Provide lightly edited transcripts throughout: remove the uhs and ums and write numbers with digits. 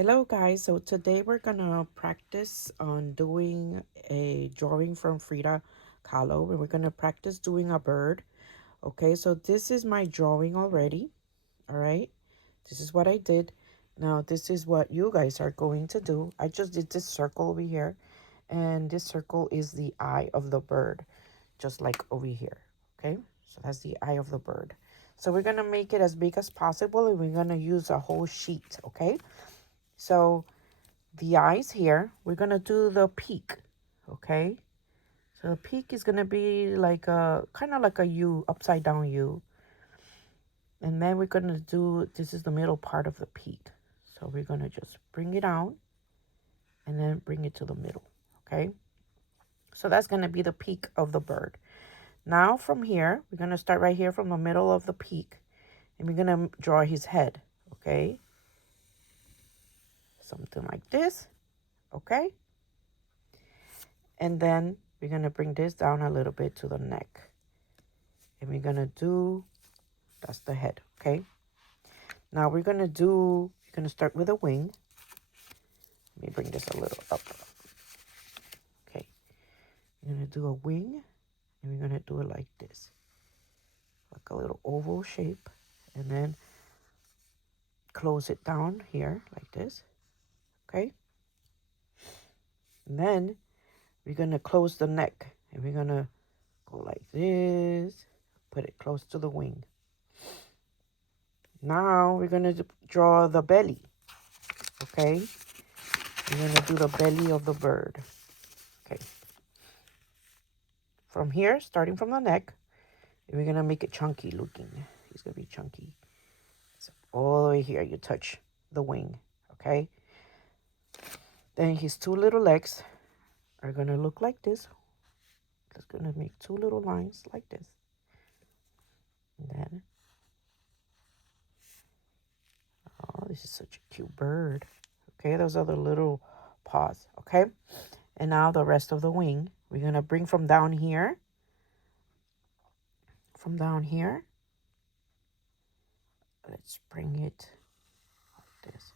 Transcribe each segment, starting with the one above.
Hello guys, so today we're gonna practice on doing a drawing from Frida Kahlo, and we're gonna practice doing a bird. Okay, so this is my drawing already. All right, this is what I did. Now this is what you guys are going to do. I just did this circle over here, and this circle is the eye of the bird, just like over here. Okay, so that's the eye of the bird. So we're gonna make it as big as possible, and we're gonna use a whole sheet. Okay, so the eyes here, we're gonna do the peak. Okay, so the peak is gonna be like a kind of like a U, upside down U. And then we're gonna do, this is the middle part of the peak, so we're gonna just bring it down and then bring it to the middle. Okay, so that's gonna be the peak of the bird. Now from here, we're gonna start right here from the middle of the peak, and we're gonna draw his head. Okay, something like this. Okay, and then we're going to bring this down a little bit to the neck. And we're going to do, that's the head, okay? Now we're going to start with a wing. Let me bring this a little up. Okay. We're going to do a wing, and we're going to do it like this. Like a little oval shape. And then close it down here like this. Okay? And then we're going to close the neck. And we're going to go like this. Put it close to the wing. Now we're going to draw the belly. Okay? We're going to do the belly of the bird. Okay. From here, starting from the neck, we're going to make it chunky looking. He's going to be chunky. So all the way here, you touch the wing. Okay? Then his two little legs are going to look like this. Just going to make two little lines like this. And then, oh, this is such a cute bird. Okay, those are the little paws. Okay? And now the rest of the wing, we're going to bring from down here. From down here. Let's bring it like this.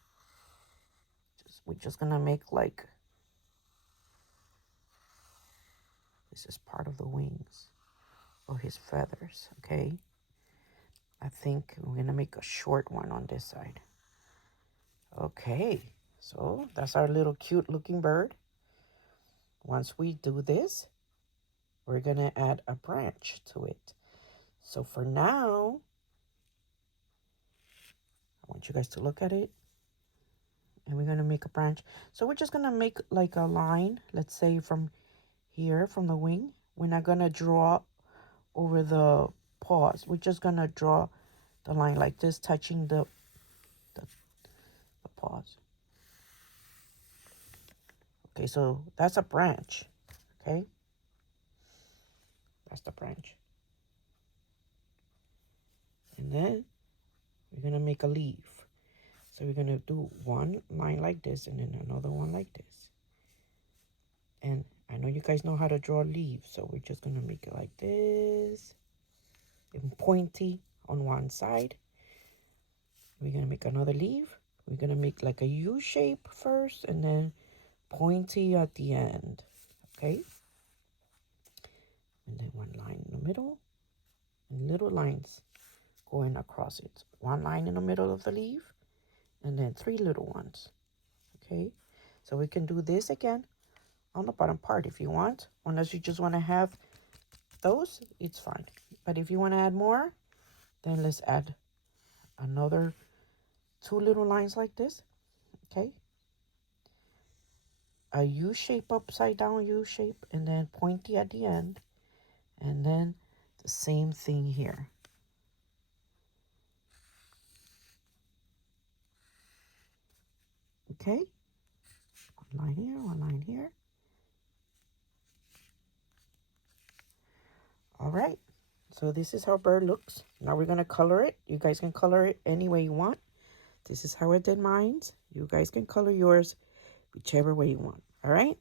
We're just going to make like, this is part of the wings or his feathers. Okay. I think we're going to make a short one on this side. Okay. So that's our little cute looking bird. Once we do this, we're going to add a branch to it. So for now, I want you guys to look at it. And we're going to make a branch. So we're just going to make like a line, let's say from here, from the wing. We're not going to draw over the paws. We're just going to draw the line like this, touching the paws. Okay, so that's a branch. Okay, that's the branch. And then we're going to make a leaf. So we're going to do one line like this and then another one like this. And I know you guys know how to draw leaves, so we're just going to make it like this. And pointy on one side. We're going to make another leaf. We're going to make like a U shape first and then pointy at the end. Okay. And then one line in the middle. And little lines going across it. One line in the middle of the leaf. And then three little ones. Okay. So we can do this again on the bottom part if you want. Unless you just want to have those, it's fine. But if you want to add more, then let's add another two little lines like this. Okay. A U shape, upside down U shape, and then pointy at the end. And then the same thing here. Okay. One line here, one line here. All right. So this is how bird looks. Now we're going to color it. You guys can color it any way you want. This is how I did mine. You guys can color yours whichever way you want. All right.